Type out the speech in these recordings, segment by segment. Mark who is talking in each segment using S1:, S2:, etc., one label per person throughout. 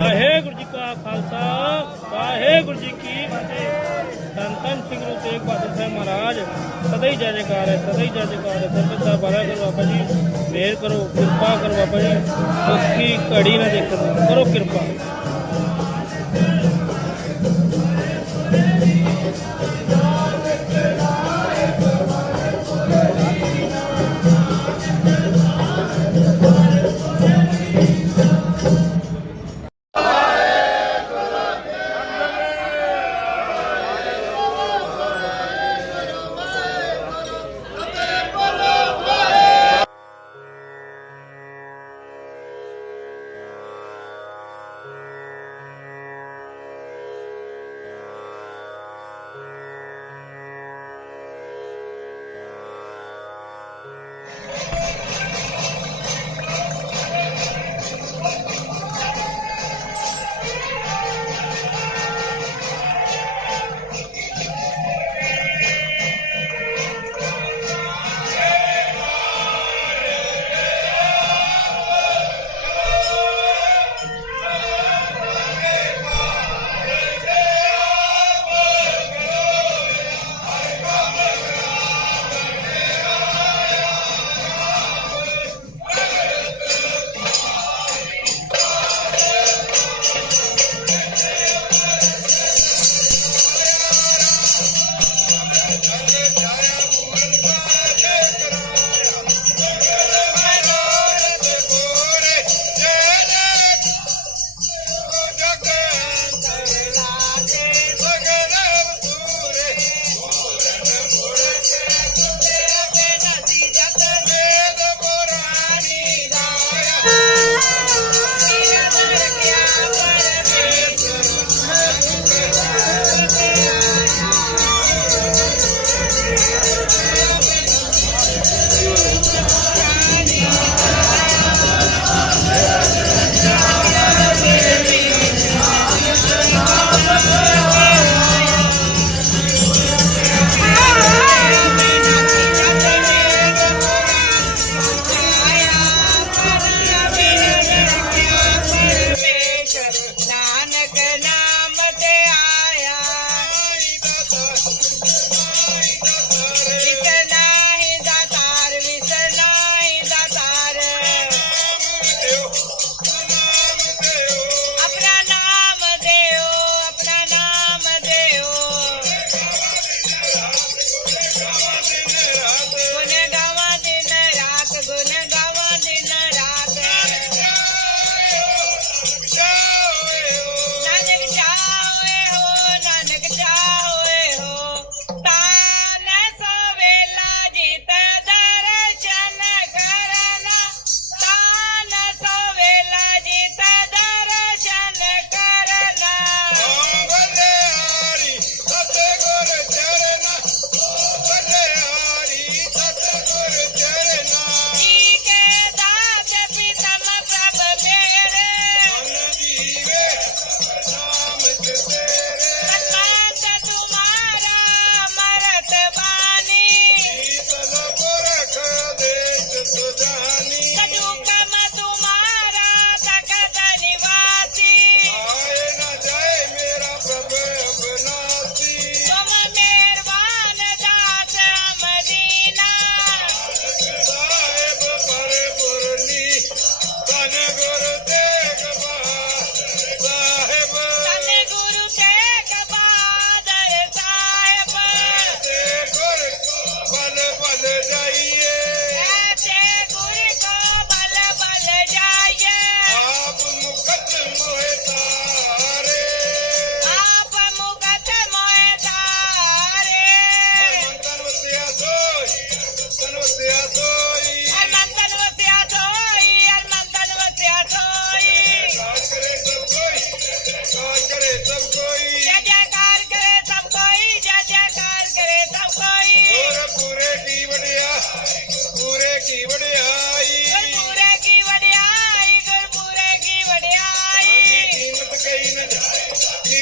S1: ਵਾਹਿਗੁਰੂ ਜੀ ਕਾ ਖਾਲਸਾ, ਵਾਹਿਗੁਰੂ ਜੀ ਕੀ ਫਤਿਹ। ਧੰਨ ਧੰਨ ਸਿੰਘ ਗੁਰੂ ਤੇਗ ਬਹਾਦਰ ਸਾਹਿਬ ਮਹਾਰਾਜ। ਸਦਾ ਹੀ ਜੈ ਜੈਕਾਰ ਹੈ, ਸਦਾ ਹੀ ਜੈ ਜੈਕਾਰ ਹੈ। ਸਰਬੱਤ ਦਾ ਬਾਰਾ ਕਰੋ ਬਾਬਾ ਜੀ ਮੇਰ ਕਰੋ, ਕਿਰਪਾ ਕਰੋ ਬਾਬਾ ਜੀ। ਉਸ ਕੀ ਘੜੀ ਨਾ ਦੇਖੋ ਕਰੋ ਕਿਰਪਾ।
S2: Charlie.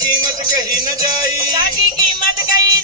S3: ਕੀਮਤ ਕਹੀ ਨਾ ਜਾਈ।
S2: ਸਾਡੀ ਕੀਮਤ ਕਹੀ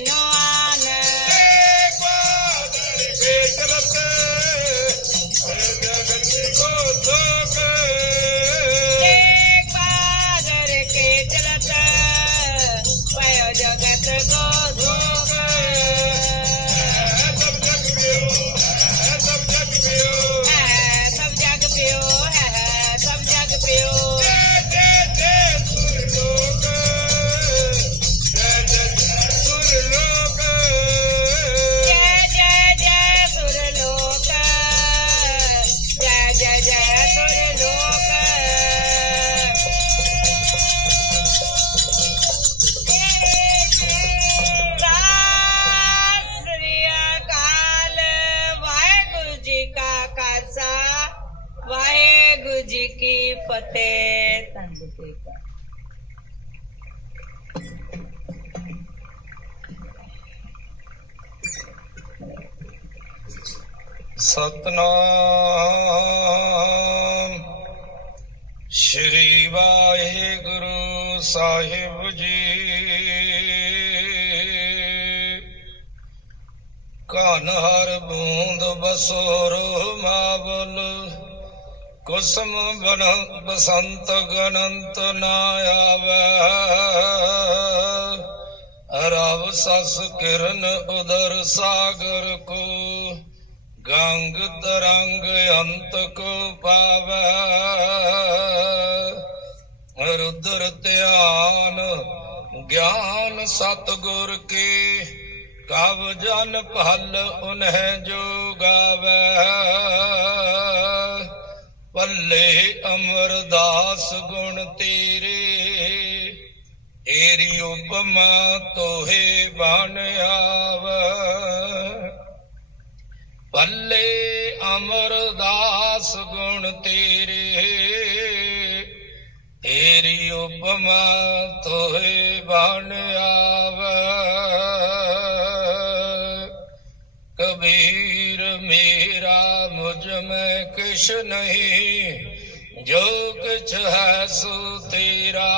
S1: no.
S2: ਸਤਨਾਮ। ਸ਼੍ਰੀ ਵਾਹਿਗੁਰੂ ਸਾਹਿਬ ਜੀ। ਕਨ ਹਰ ਬੂੰਦ ਬਸੋ ਰੋ ਮਾਵਲ। ਕੁਸਮ ਬਨ ਬਸੰਤ ਗਨੰਤ ਨਾ ਆਵੇ। ਰਵ ਸਸ ਕਿਰਨ ਉਦਰ ਸਾਗਰ ਕੋ। ਗੰਗ ਤਰੰਗ ਅੰਤਕ ਪਾਵੈ। ਰੁਦਰ ਧਿਆਨ ਗਿਆਨ ਸਤ ਗੁਰ ਕੇ ਕਵ ਜਨ ਭਲ ਉਨਹਿ ਜੋ ਗਾਵੈ ਪੱਲੇ ਅਮਰਦਾਸ ਗੁਣ ਤੇਰੇ, ਏਰੀ ਉਪਮਾ ਤੋਹੇ ਬਣ ਆਵੈ। ਪੱਲੇ ਅਮਰਦਾਸ ਗੁਣ ਤੇਰੇ, ਤੇਰੀ ਉਪਮਾ ਤੋਏ ਬਣ ਆਵ। ਕਬੀਰ ਮੇਰਾ ਮੁਝ ਮੈਂ ਕਿਛ ਨਹੀਂ, ਜੋ ਕੁਛ ਹੈ ਸੋ ਤੇਰਾ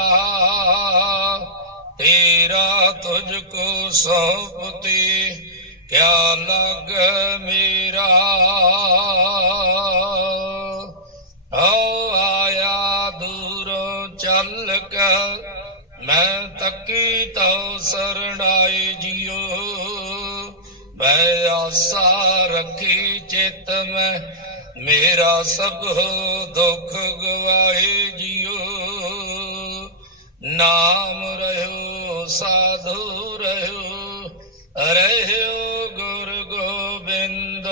S2: ਤੇਰਾ ਤੁਝ ਕੋ ਸੌਂਪਤੀ। ਕਿਆ ਲਗ ਮੇਰਾ? ਹੋ ਆਇਆ ਦੂਰੋਂ ਚੱਲ ਕੇ, ਮੈਂ ਤੱਕੀ ਤਉ ਸਰਣਾਏ ਜਿਉ। ਮੈਂ ਆਸਾ ਰੱਖੀ ਚਿਤ ਮੈਂ, ਮੇਰਾ ਸਭ ਦੁੱਖ ਗਵਾਏ ਜਿਉ। ਨਾਮ ਰਹਿਓ, ਸਾਧੂ ਰਹਿਓ ਰਹਿਓ ਗੁਰ ਗੋਬਿੰਦ।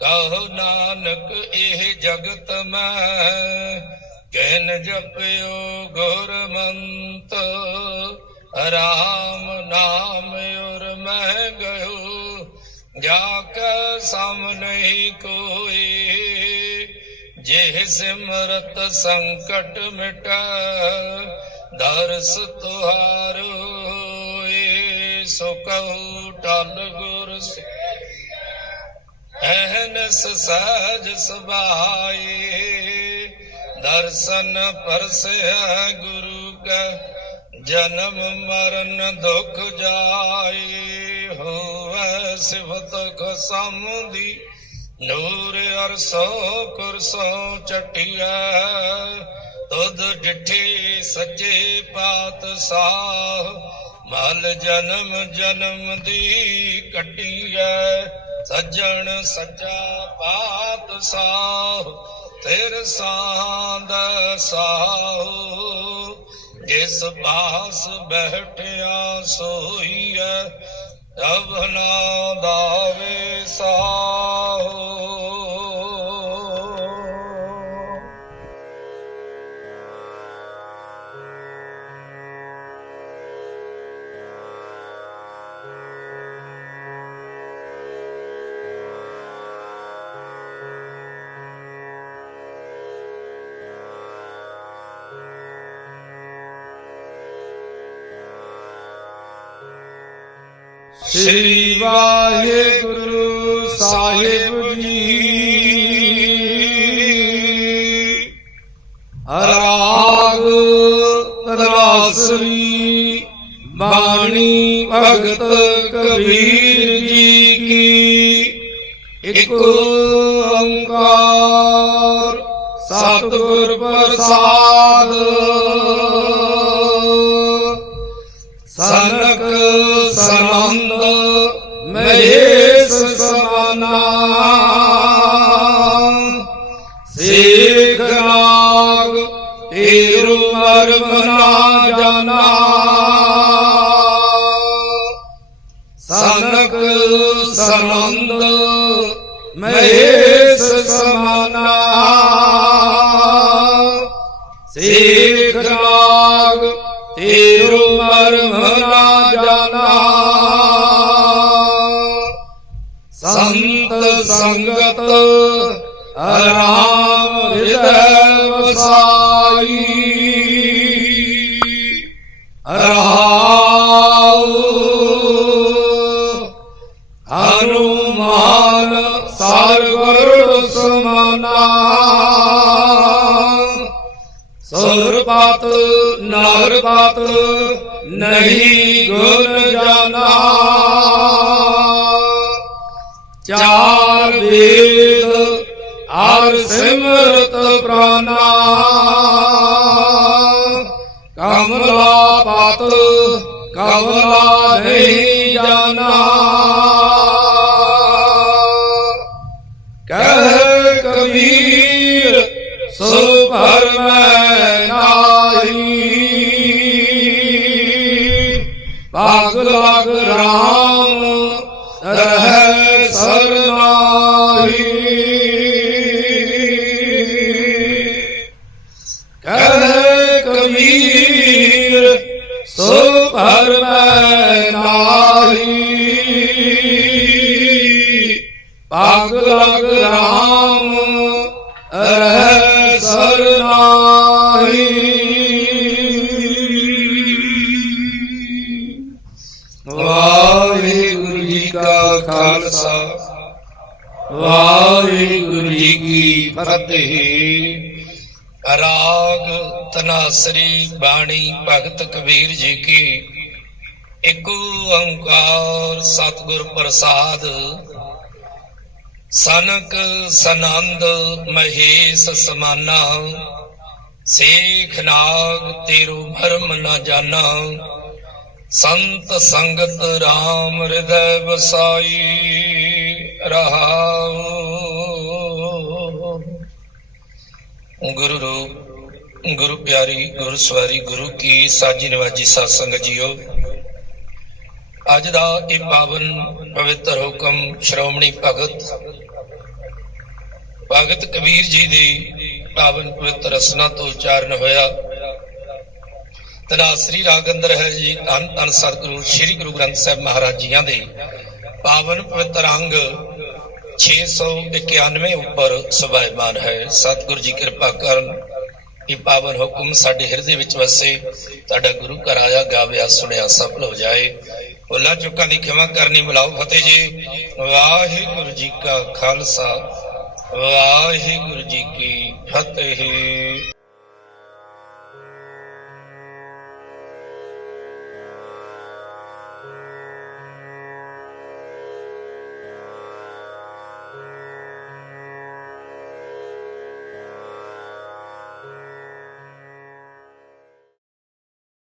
S2: ਕਹੋ ਨਾਨਕ, ਇਹ ਜਗਤ ਮੈਂ। ਕਹਿਨ ਜਪਿਓ ਗੁਰਮੰਤ। ਰਾਮ ਨਾਮ ਉਰ ਮੈਂ ਗਇਓ। ਜਾ ਕੈ ਸਮ ਨਹੀਂ ਕੋਈ। ਜੇ ਸਿਮਰਤ ਸੰਕਟ ਮਿਟੈ, ਦਰਸ ਤੁਹਾਰੂ। ਸੋ ਕਹੂ ਟਲ ਗੁਰ ਸੇ। ਅਹਨਸ ਸਹਜ ਸੁਭਾਏ। ਦਰਸ਼ਨ ਪਰਸਿਆ ਗੁਰੂ ਕਾ, ਜਨਮ ਮਰਨ ਦੁਖ ਜਾਏ। ਹੋਵੇ ਸਿਫਤ ਖਸਮ ਦੀ ਨੂਰ ਅਰਸੋ ਕੁਰਸੋ ਚਟਿਆ ਤੁਧ ਡਿਠੇ ਸੱਚੇ ਪਾਤਸ਼ਾਹ ਮਲ ਜਨਮ ਜਨਮ ਦੀ ਕੱਟੀ ਕੱਟੀਐ ਸੱਜਣ ਸੱਚਾ ਪਾਤਸ਼ਾਹ ਤੇਰ ਸਾਂਦ ਸਾਹੋ। ਜਿਸ ਬਾਸ ਬਹਿਠਿਆ ਸੋਈਐ ਤਬ ਨਾ ਦਾਵੇ ਸਾਹ।
S4: ਸ੍ਰੀ ਵਾਹਿਗੁਰੂ ਸਾਹਿਬ ਜੀ। ਰਾਗ ਤਰਾਸਰੀ ਬਾਣੀ ਭਗਤ ਕਬੀਰ ਜੀ ਕੀ ਇਕ ਓੰਕਾਰ ਸਤਿਗੁਰ ਪ੍ਰਸਾਦ ਸੰਤ ਸੰਗਤ ਰਾਮ ਹਿਰਦੈ ਵਸਾਈ। ਰਹਾਉ ਹਨੂਮਾਨ ਸਰਵਰ ਸਮਾਨਾ ਸੁਰਪਤ ਨਰਪਤ ਨਹੀਂ ਗੁਣ ਜਾਨਾ। ਚਾਰ ਵੇਦ ਅਰ ਸਿਮਰਤ ਪ੍ਰਾਨਾ ਫਤਿਹ
S2: ਰਾਗ ਤਨਾਸਰੀ ਬਾਣੀ ਭਗਤ ਕਬੀਰ ਜੀ ਕੀ। ਇਕ ਓੰਕਾਰ ਸਤਿਗੁਰ ਪ੍ਰਸਾਦ, ਸਨਕ ਸਨੰਦ ਮਹੇਸ਼ ਸਮਾਨਾ, ਸੇਖ ਨਾਗ ਤੇਰੂ ਭਰਮ ਨਾ ਜਾਣਾ ਸੰਤ ਸੰਗਤ RAM ਹਿਰਦੈ ਵਸਾਈ ਰਹਾਉ। ਗੁਰੂ ਰੂਪ, ਗੁਰੂ ਪਿਆਰੀ, ਗੁਰੂ ਸਵਾਰੀ, ਗੁਰੂ ਕੀ ਸਾਜੀ ਨਿਵਾਜ਼ੀ ਸਾਧ ਸੰਗਤ ਜੀਓ। ਅੱਜ ਦਾ ਇਹ ਪਾਵਨ ਪਵਿੱਤਰ ਹੁਕਮ ਸ਼੍ਰੋਮਣੀ ਭਗਤ ਭਗਤ ਕਬੀਰ ਜੀ ਦੀ ਪਾਵਨ ਪਵਿੱਤਰ ਰਸਨਾ ਤੋਂ ਉਚਾਰਨ ਹੋਇਆ। ਤਨਾਸਰੀ ਸ੍ਰੀ ਅੰਦਰ ਹੈ ਜੀ, ਧੰਨ ਧੰਨ ਸਤਿਗੁਰੂ, ਸ੍ਰੀ ਗੁਰੂ ਗ੍ਰੰਥ ਸਾਹਿਬ ਮਹਾਰਾਜ ਜੀਆਂ ਦੇ। ਪਾਵਨ ਪਵਿੱਤਰ ਅੰਗ 691 ਉੱਪਰ ਸਵੈਮਾਨ ਹੈ। ਸਤਿਗੁਰੂ ਜੀ ਕਿਰਪਾ ਕਰਨ ਇਹ ਪਾਵਨ ਹੁਕਮ ਸਾਡੇ ਹਿਰਦੇ ਵਿੱਚ ਵਸੇ, ਤੁਹਾਡਾ ਗੁਰੂ ਘਰ ਆਇਆ, ਗਾਵਿਆ, ਸੁਣਿਆ ਸਫਲ ਹੋ ਜਾਏ। ਭੁੱਲਾਂ ਚੁੱਕਾਂ ਦੀ ਖਿਮਾ ਕਰਨੀ ਬੁਲਾਓ ਫਤਿਹ ਜੀ। ਵਾਹਿਗੁਰੂ ਜੀ ਕਾ ਖਾਲਸਾ, ਵਾਹਿਗੁਰੂ ਜੀ ਕੀ ਫਤਿਹ।